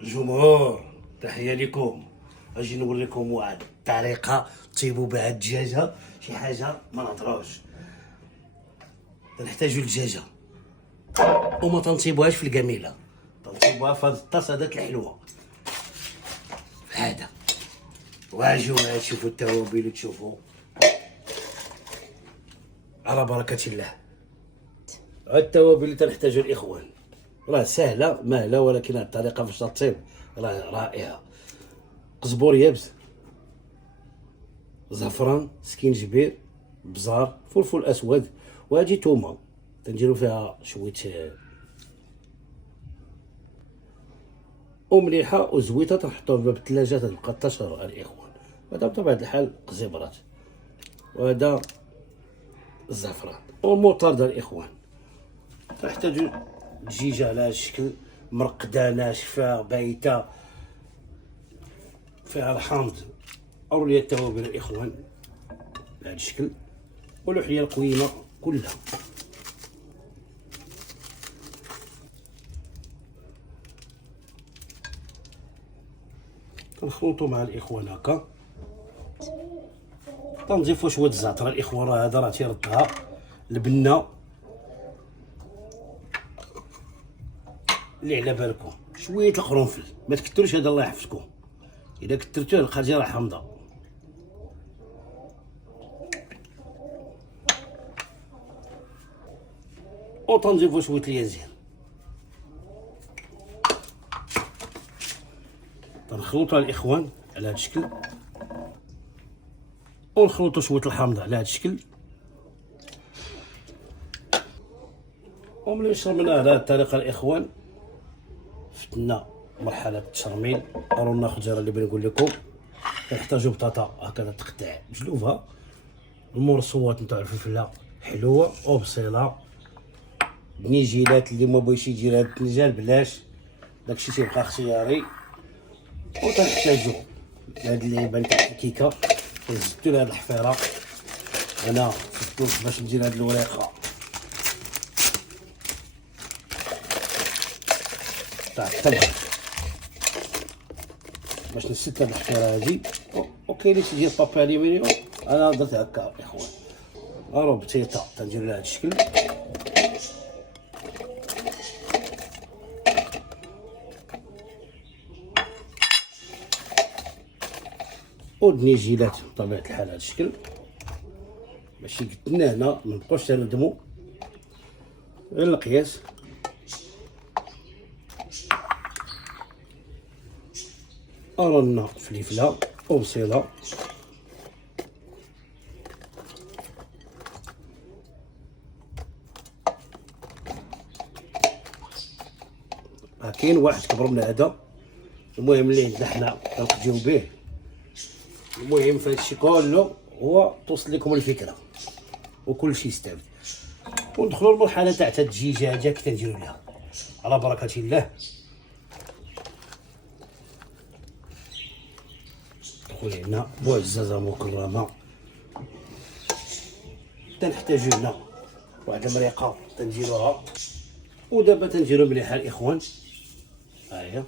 الجمهور، تحية لكم. اجي نوريكم واحد الطريقة طيبوا بها الدجاجة، شي حاجة ما نهضروش. تنحتاجو الدجاجة وما تنصيبوهاش في القميلة، تنصيبوها في هاد الطاس هذاك الحلوة هذا. واجيو تشوفوا التوابل وتشوفوا على بركة الله. هاد التوابل اللي تنحتاجو الاخوان راه سهلة مهلة، ولكن هاد الطريقة فاش تصيب راه رائعة. قزبور يابس، زعفران، سكينجبير، بزار، فلفل اسود، وهادي تومه تنديرو فيها شويه ومليحه وزويته، تنحطوها بالثلاجه تبقى تشهر الاخوان. هذا بطبيعه الحال قزبرات، وهذا الزعفران والمطارده الاخوان. تحتاجو دجيجه على هذا الشكل، مرقده ناشفه بايته فيها الحامض او لي التوابل الاخوان بهذا الشكل، واللحيه القويمه كلها. كنخلطو مع الاخوان هكا، تنضيفو شويه الزعتر الاخوان، راه هذا راه تيردها البنه اللي على بالكم. شويه القرنفل، ما تكثروش هذا الله يحفظكم، اذا كثرتوه الخرجه راه حامضه. وتنضيفو شويه اليازين، تنخلطوا الاخوان على هذا الشكل، ونخلطوا شويه الحامضه على هذا الشكل. وملي شربنا على هذه الطريقه الاخوان، فتنا مرحله التشرميل. رانا خجره اللي بنقول لكم، كنحتاجوا بطاطا هكذا تقطع بجلوبها، المرصوات نتاع الفلفله حلوه وبصيله، النيجيلات اللي ما بغيش يدير هاد التنجال بلاش، داكشي تيبقى اختياري. وتنحتاجو هاد اللعيبه نتاع الكيكه، زدتو لهاد الحفيره انا في الدوش باش ندير هاد الوريقه تاع التبغ باش نسد هاد الحفيره هادي. وكاين اللي تيدير بابي الومنيوم، انا درت هكا اخوان، راه بسيطه تندير لها هاد الشكل. والنيجيلات بطبيعه الحال هذا الشكل، ماشي قدنا هنا ما نبقاوش نردمو، غير القياس. رانا فلفله وبصيله، كاين واحد كبر من هذا، المهم اللي عندنا حنا كنخدمو به. المهم في هادشي كله هو توصل لكم الفكره وكل شيء يستافد. وندخلوا للمرحله تاع الدجاجه كي تنديروا لها على بركه الله. خويا هنا معززه مكرمه، تنحتاجو هنا واحد المريقه تنديروها. ودابا تنديرو مليحه الاخوان، ها هي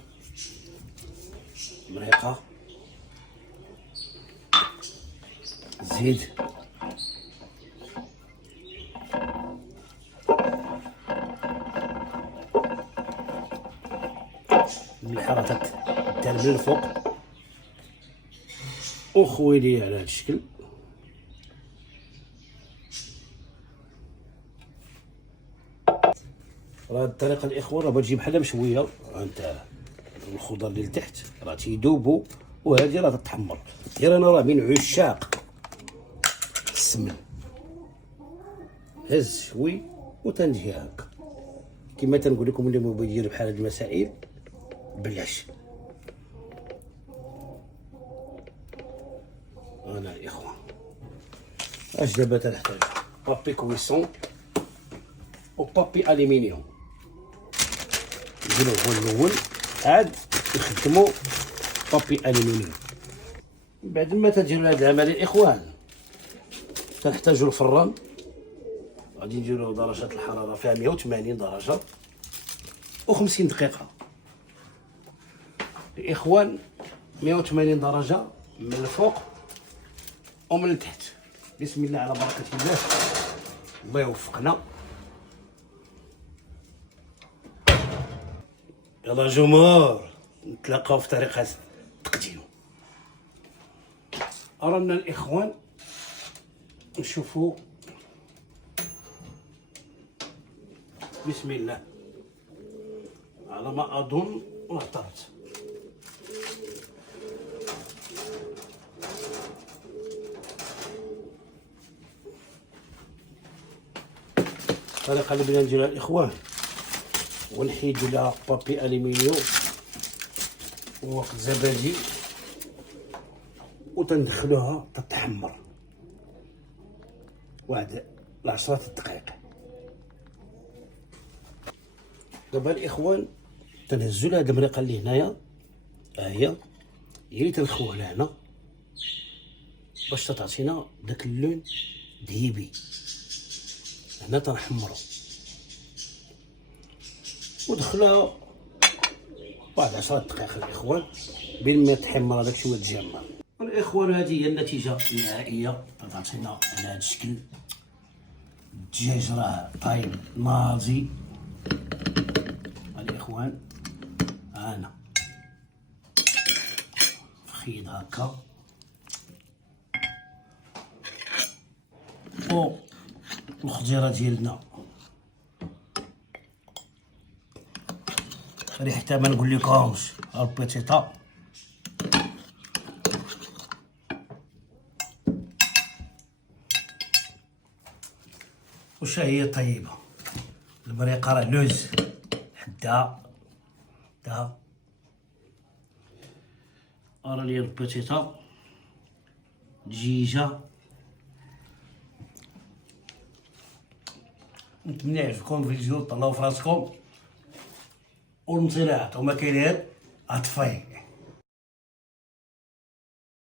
مريقه، زيد الملحه راه تدار من الفوق، وخويلي على هذا الشكل. راه الطريقه الاخوان راه بتجي بحال مشويه، انت الخضر اللي لتحت راه تيذوبوا، وهذه راه تتحمر. غير انا راه من عشاق السمن، هز شوي وتنجي هكا كما تنقول لكم. اللي بغى يدير بحال هاد المسائل بلاش. انا الاخوان اش دابا تنحتاج بابي كويسون وبابي الومنيوم. نديرو هو الاول، عاد نخدمو بابي الومنيوم. بعد ما تديروا هاد العمليه الاخوان، تنحتاجو الفران. غادي نديرو درجه الحراره فيها 180 درجه و50 دقيقه. الاخوان 180 درجه من الفوق ومن التحت. بسم الله على بركه الله. الله يوفقنا. يلا جمهور نتلاقاو في طريقه التقديم. رانا الاخوان نشوفوا بسم الله على ما اظن وهطرت. الطريقه اللي بغينا نديرها الاخوان ونحيدو لها بابي الومنيوم ووقت زبادي وتندخلوها تتحمر واحد 10 دقائق. دابا الاخوان تنهزو لها هاد المريقه اللي هنايا، ها هي اللي تنخوها لهنا باش تعطينا داك اللون ذهبي. هنا تنحمرو ودخلها واحد 10 دقائق الاخوان بين ما تحمر هذاك شويه تجمع. الاخوان هذه هي النتيجه النهائيه. تعطينا على هذا الشكل. الدجاج راه طايب ناضي الاخوان. انا فخيد هكا و الخضيره ديالنا ريحتها ما نقول لكمش. البيتيطا وشا هي طيبه. المريقه راه لوز حدها دا راه لي البيتيطا دجيجه. نتمنى يعجبكم الفيديو. طلعوا في راسكم والمصيلات وما كاين غير اطفي.